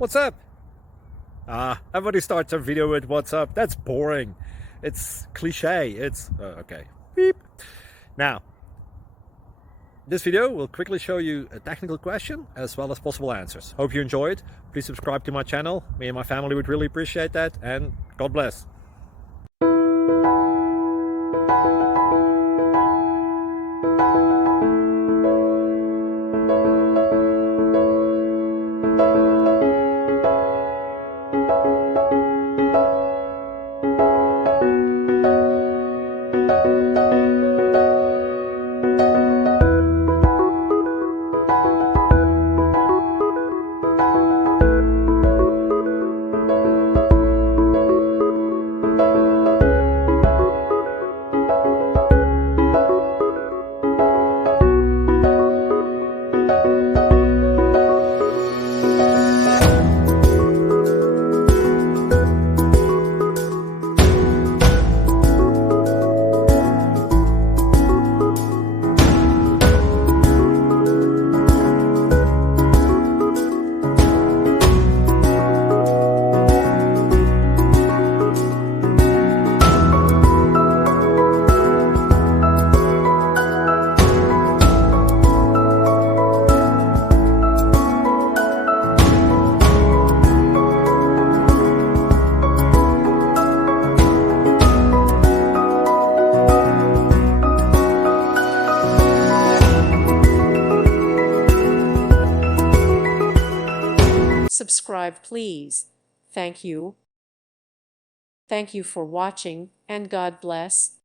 What's up? Everybody starts a video with what's up. That's boring. It's cliche. It's okay. Beep. Now, this video will quickly show you a technical question as well as possible answers. Hope you enjoyed. Please subscribe to my channel. Me and my family would really appreciate that, and God bless. Subscribe, please. Thank you. Thank you for watching, and God bless.